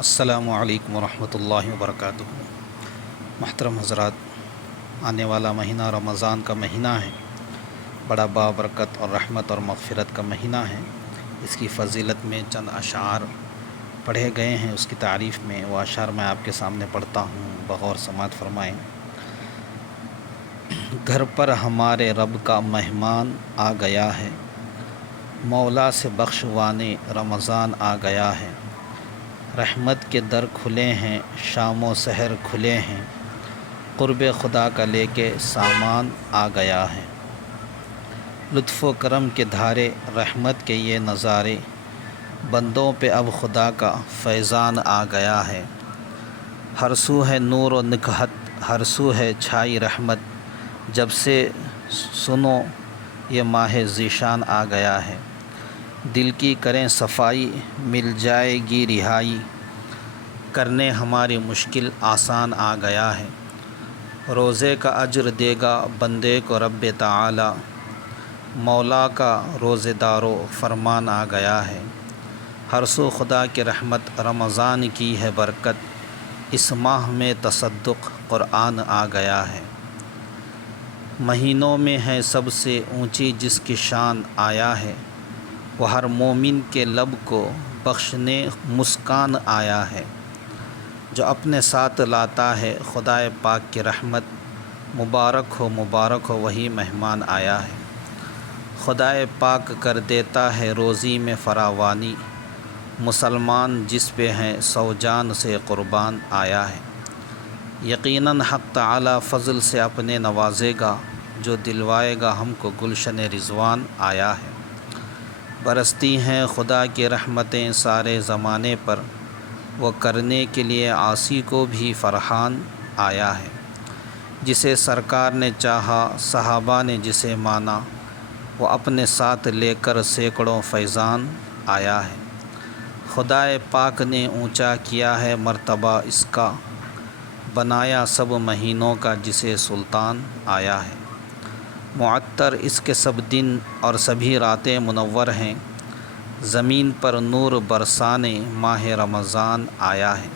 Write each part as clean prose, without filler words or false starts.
السلام علیکم ورحمۃ اللہ وبرکاتہ۔ محترم حضرات، آنے والا مہینہ رمضان کا مہینہ ہے، بڑا بابرکت اور رحمت اور مغفرت کا مہینہ ہے۔ اس کی فضیلت میں چند اشعار پڑھے گئے ہیں، اس کی تعریف میں وہ اشعار میں آپ کے سامنے پڑھتا ہوں، بغور سماعت فرمائیں۔ گھر پر ہمارے رب کا مہمان آ گیا ہے، مولا سے بخشوانے رمضان آ گیا ہے۔ رحمت کے در کھلے ہیں، شام و سحر کھلے ہیں، قرب خدا کا لے کے سامان آ گیا ہے۔ لطف و کرم کے دھارے رحمت کے یہ نظارے، بندوں پہ اب خدا کا فیضان آ گیا ہے۔ ہر سو ہے نور و نکہت، ہر سو ہے چھائی رحمت، جب سے سنو یہ ماہ ذیشان آ گیا ہے۔ دل کی کریں صفائی، مل جائے گی رہائی، کرنے ہماری مشکل آسان آ گیا ہے۔ روزے کا اجر دے گا بندے کو رب تعالی، مولا کا روزے دارو فرمان آ گیا ہے۔ ہر سو خدا کی رحمت، رمضان کی ہے برکت، اس ماہ میں تصدق قرآن آ گیا ہے۔ مہینوں میں ہے سب سے اونچی جس کی شان آیا ہے، وہ ہر مومن کے لب کو بخشنے مسکان آیا ہے۔ جو اپنے ساتھ لاتا ہے خدائے پاک کی رحمت، مبارک ہو وہی مہمان آیا ہے۔ خدائے پاک کر دیتا ہے روزی میں فراوانی، مسلمان جس پہ ہیں سو جان سے قربان آیا ہے۔ یقیناً حق تعالی فضل سے اپنے نوازے گا، جو دلوائے گا ہم کو گلشن رضوان آیا ہے۔ برستی ہیں خدا کی رحمتیں سارے زمانے پر، وہ کرنے کے لیے عاصی کو بھی فرحان آیا ہے۔ جسے سرکار نے چاہا صحابہ نے جسے مانا، وہ اپنے ساتھ لے کر سینکڑوں فیضان آیا ہے۔ خدائے پاک نے اونچا کیا ہے مرتبہ اس کا، بنایا سب مہینوں کا جسے سلطان آیا ہے۔ معطر اس کے سب دن اور سبھی راتیں منور ہیں، زمین پر نور برسانے ماہ رمضان آیا ہے۔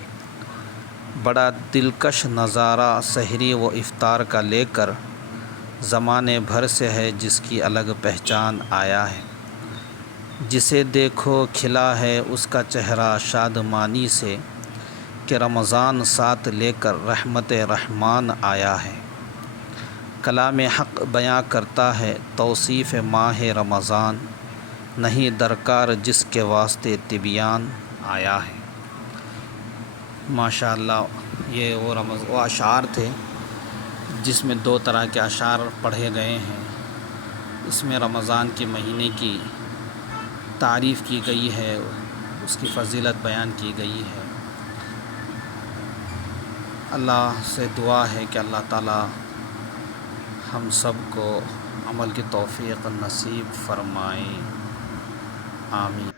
بڑا دلکش نظارہ سحری و افطار کا لے کر، زمانے بھر سے ہے جس کی الگ پہچان آیا ہے۔ جسے دیکھو کھلا ہے اس کا چہرہ شادمانی سے، کہ رمضان ساتھ لے کر رحمت رحمان آیا ہے۔ کلام حق بیاں کرتا ہے توصیف ماہ رمضان، نہیں درکار جس کے واسطے تبیان آیا ہے۔ ماشاءاللہ، یہ وہ اشعار تھے جس میں دو طرح کے اشعار پڑھے گئے ہیں۔ اس میں رمضان کے مہینے کی تعریف کی گئی ہے، اس کی فضیلت بیان کی گئی ہے۔ اللہ سے دعا ہے کہ اللہ تعالی ہم سب کو عمل کی توفیق نصیب فرمائیں، آمین۔